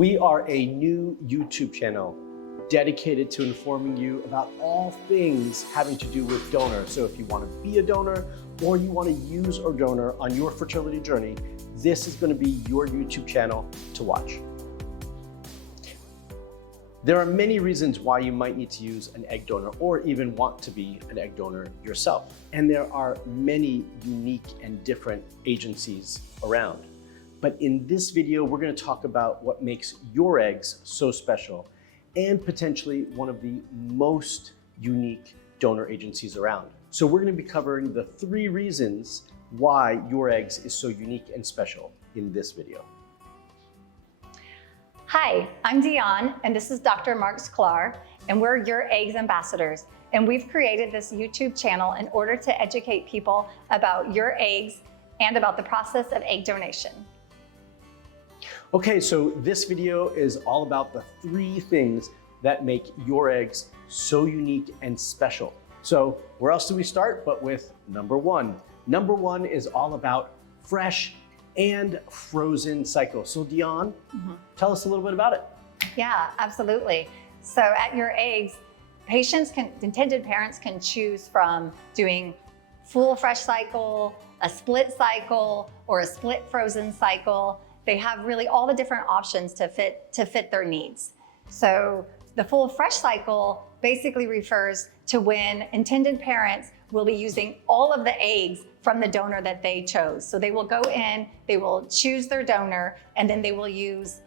We are a new YouTube channel dedicated to informing you about all things having to do with donors. So if you want to be a donor or you want to use a donor on your fertility journey, this is going to be your YouTube channel to watch. There are many reasons why you might need to use an egg donor or even want to be an egg donor yourself. And there are many unique and different agencies around. But in this video, we're going to talk about what makes YourEggs so special and potentially one of the most unique donor agencies around. So we're going to be covering the 3 reasons why YourEggs is so unique and special in this video. Hi, I'm Dion, and this is Dr. Mark Sklar, and we're YourEggs ambassadors. And we've created this YouTube channel in order to educate people about YourEggs and about the process of egg donation. Okay, so this video is all about the 3 things that make YourEggs so unique and special. So where else do we start but with number 1. Number 1 is all about fresh and frozen cycle. So Dion, tell us a little bit about it. Yeah, absolutely. So at YourEggs, intended parents can choose from doing full fresh cycle, a split cycle, or a split frozen cycle. They have really all the different options to fit their needs. So the full fresh cycle basically refers to when intended parents will be using all of the eggs from the donor that they chose. So they will go in, they will choose their donor, and then they will use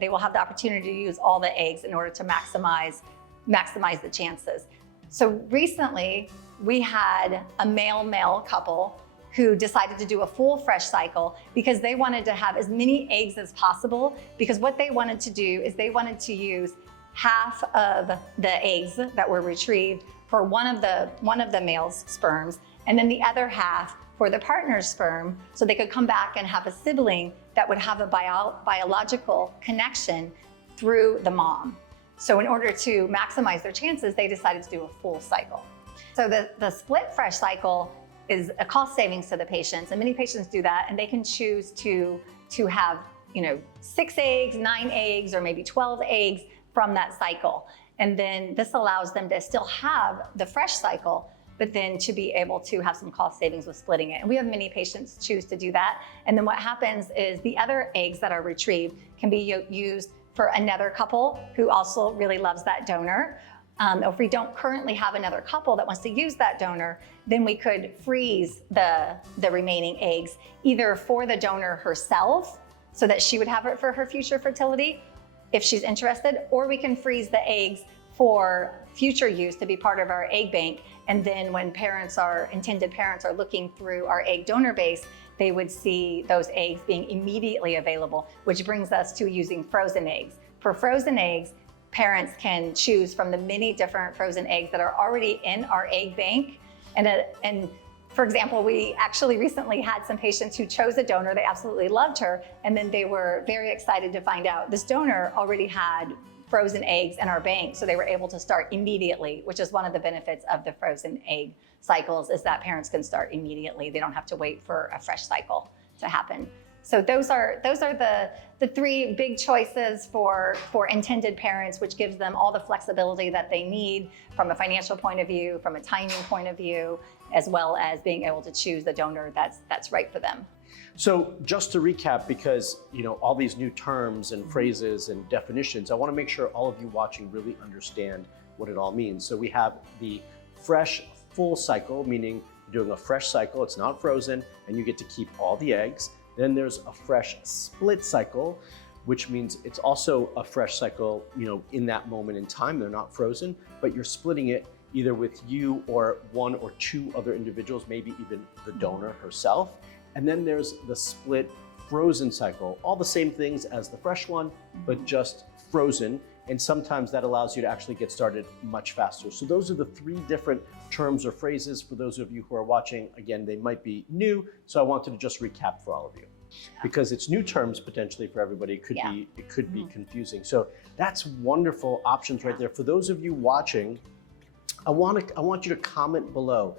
they will have the opportunity to use all the eggs in order to maximize the chances. So recently we had a male-male couple who decided to do a full fresh cycle because they wanted to have as many eggs as possible, because what they wanted to do is they wanted to use half of the eggs that were retrieved for one of the male's sperms, and then the other half for the partner's sperm, so they could come back and have a sibling that would have a biological connection through the mom. So in order to maximize their chances, they decided to do a full cycle. So the split fresh cycle is a cost savings to the patients, and many patients do that, and they can choose to have 6 eggs, 9 eggs, or maybe 12 eggs from that cycle. And then this allows them to still have the fresh cycle, but then to be able to have some cost savings with splitting it. And we have many patients choose to do that. And then what happens is the other eggs that are retrieved can be used for another couple who also really loves that donor. If we don't currently have another couple that wants to use that donor, then we could freeze the remaining eggs, either for the donor herself, so that she would have it for her future fertility, if she's interested, or we can freeze the eggs for future use to be part of our egg bank. And then when intended parents are looking through our egg donor base, they would see those eggs being immediately available, which brings us to using frozen eggs. For frozen eggs, parents can choose from the many different frozen eggs that are already in our egg bank. And for example, we actually recently had some patients who chose a donor. They absolutely loved her. And then they were very excited to find out this donor already had frozen eggs in our bank. So they were able to start immediately, which is one of the benefits of the frozen egg cycles, is that parents can start immediately. They don't have to wait for a fresh cycle to happen. So those are the 3 big choices for intended parents, which gives them all the flexibility that they need from a financial point of view, from a timing point of view, as well as being able to choose the donor that's right for them. So just to recap, because all these new terms and phrases and definitions, I want to make sure all of you watching really understand what it all means. So we have the fresh full cycle, meaning you're doing a fresh cycle, it's not frozen, and you get to keep all the eggs. Then there's a fresh split cycle, which means it's also a fresh cycle, in that moment in time. They're not frozen, but you're splitting it either with you or 1 or 2 other individuals, maybe even the donor herself. And then there's the split frozen cycle, all the same things as the fresh one, but just frozen. And sometimes that allows you to actually get started much faster. So those are the 3 different terms or phrases for those of you who are watching. Again, they might be new, so I wanted to just recap for all of you. Because it's new terms potentially for everybody. It could be confusing. So that's wonderful options right there. For those of you watching, I want you to comment below.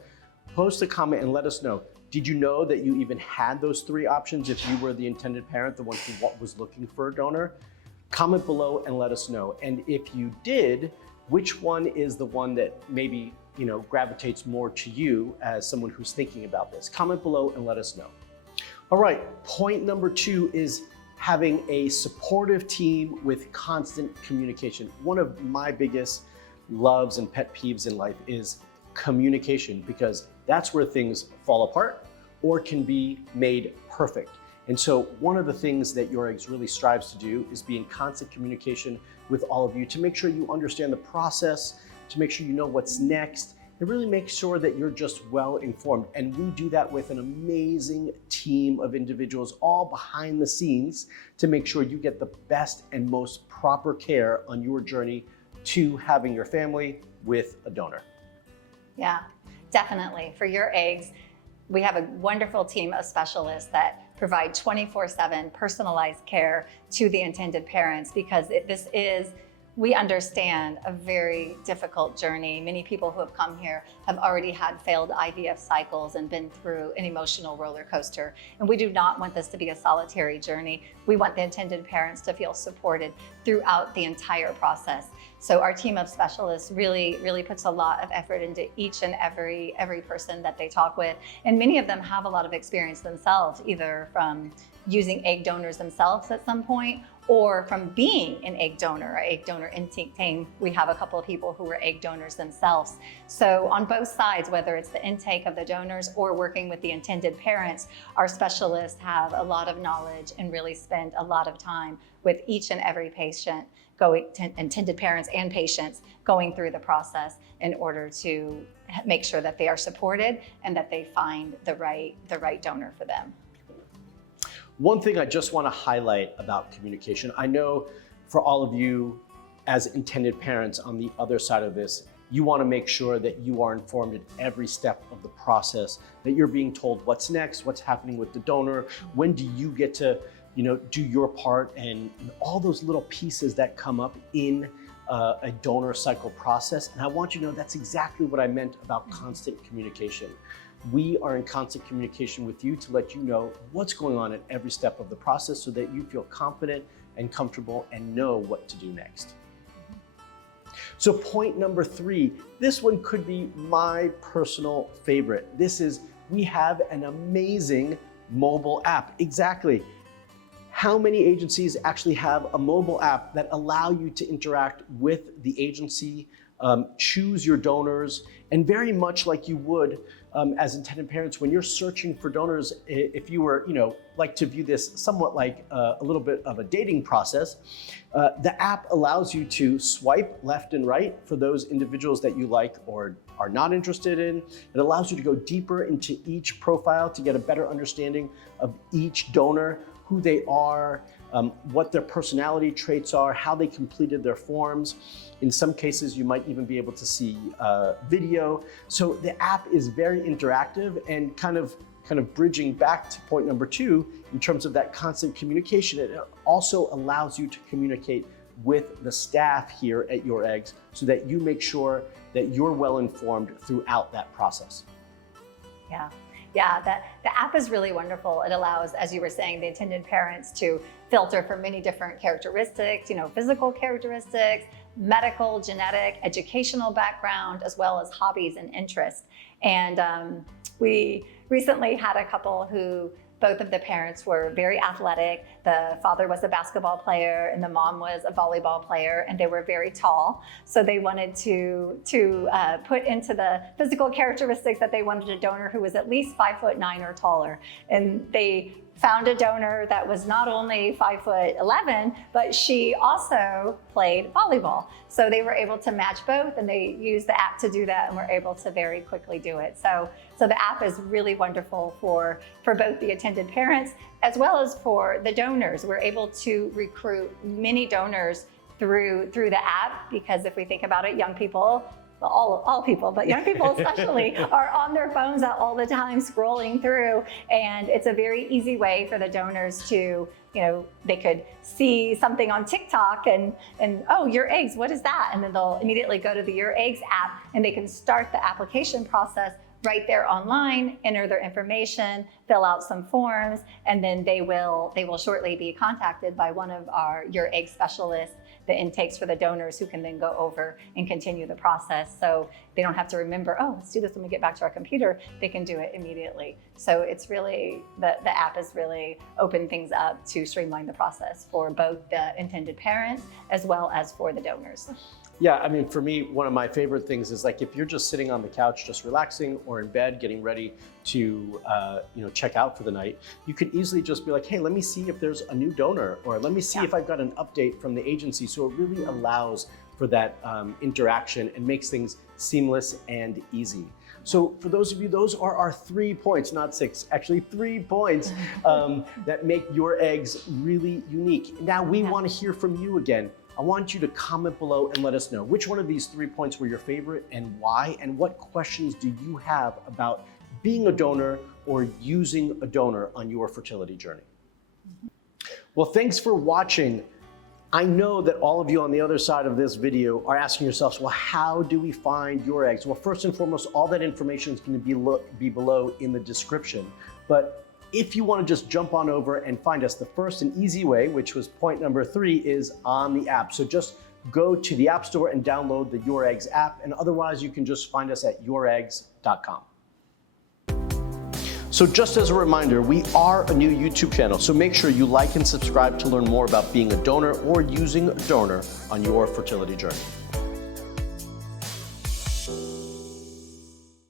Post a comment and let us know. Did you know that you even had those 3 options if you were the intended parent, the one who was looking for a donor? Comment below and let us know. And if you did, which one is the one that maybe gravitates more to you as someone who's thinking about this? Comment below and let us know. All right, point number 2 is having a supportive team with constant communication. One of my biggest loves and pet peeves in life is communication, because that's where things fall apart or can be made perfect. And so one of the things that YourEggs really strives to do is be in constant communication with all of you to make sure you understand the process, to make sure you know what's next, and really make sure that you're just well informed. And we do that with an amazing team of individuals all behind the scenes to make sure you get the best and most proper care on your journey to having your family with a donor. Yeah, definitely. For YourEggs, we have a wonderful team of specialists that provide 24/7 personalized care to the intended parents, because we understand a very difficult journey. Many people who have come here have already had failed IVF cycles and been through an emotional roller coaster. And we do not want this to be a solitary journey. We want the intended parents to feel supported throughout the entire process. So our team of specialists really puts a lot of effort into each and every person that they talk with. And many of them have a lot of experience themselves, either from using egg donors themselves at some point, or from being an egg donor, or egg donor intake team. We have a couple of people who were egg donors themselves. So on both sides, whether it's the intake of the donors or working with the intended parents, our specialists have a lot of knowledge and really spend a lot of time with each and every patient, intended parents and patients, going through the process in order to make sure that they are supported and that they find the right donor for them. One thing I just want to highlight about communication, I know for all of you as intended parents on the other side of this, you want to make sure that you are informed at every step of the process, that you're being told what's next, what's happening with the donor, when do you get to do your part, and all those little pieces that come up in a donor cycle process. And I want you to know that's exactly what I meant about constant communication. We are in constant communication with you to let you know what's going on at every step of the process so that you feel confident and comfortable and know what to do next. So point number 3, this one could be my personal favorite. We have an amazing mobile app. Exactly. How many agencies actually have a mobile app that allow you to interact with the agency, choose your donors, and very much like you would as intended parents, when you're searching for donors, if you were, like to view this somewhat like a little bit of a dating process, the app allows you to swipe left and right for those individuals that you like or are not interested in. It allows you to go deeper into each profile to get a better understanding of each donor, who they are, what their personality traits are, how they completed their forms. In some cases, you might even be able to see video. So the app is very interactive, and kind of bridging back to point number 2, in terms of that constant communication, it also allows you to communicate with the staff here at YourEggs so that you make sure that you're well informed throughout that process. Yeah, the app is really wonderful. It allows, as you were saying, the intended parents to filter for many different characteristics, physical characteristics, medical, genetic, educational background, as well as hobbies and interests. And we recently had a couple who both of the parents were very athletic. The father was a basketball player and the mom was a volleyball player, and they were very tall. So they wanted to put into the physical characteristics that they wanted a donor who was at least 5'9" or taller. And they found a donor that was not only 5'11", but she also played volleyball. So they were able to match both, and they used the app to do that and were able to very quickly do it. So the app is really wonderful for both the intended parents as well as for the donors. We're able to recruit many donors through the app, because if we think about it, young people, well, all people, but young people especially, are on their phones all the time scrolling through. And it's a very easy way for the donors to, they could see something on TikTok and oh, YourEggs, what is that? And then they'll immediately go to the YourEggs app, and they can start the application process right there online, enter their information, fill out some forms, and then they will shortly be contacted by one of our Your Egg specialists, the intakes for the donors, who can then go over and continue the process. So they don't have to remember, oh, let's do this when we get back to our computer. They can do it immediately. So it's really, the app has really opened things up to streamline the process for both the intended parents as well as for the donors. Yeah, I mean, for me, one of my favorite things is like if you're just sitting on the couch, just relaxing, or in bed, getting ready to check out for the night, you could easily just be like, hey, let me see if there's a new donor, or let me see if I've got an update from the agency. So it really allows for that interaction and makes things seamless and easy. So for those of you, those are our 3 points, not 6, actually 3 points that make Your Eggs really unique. Now we want to hear from you again. I want you to comment below and let us know which one of these 3 points were your favorite and why, and what questions do you have about being a donor or using a donor on your fertility journey. Well, thanks for watching. I know that all of you on the other side of this video are asking yourselves, well, how do we find Your Eggs? Well, first and foremost, all that information is going to be below in the description. But if you want to just jump on over and find us, the first and easy way, which was point number 3, is on the app. So just go to the App Store and download the Your Eggs app, and otherwise you can just find us at youreggs.com. So just as a reminder, we are a new YouTube channel, so make sure you like and subscribe to learn more about being a donor or using a donor on your fertility journey.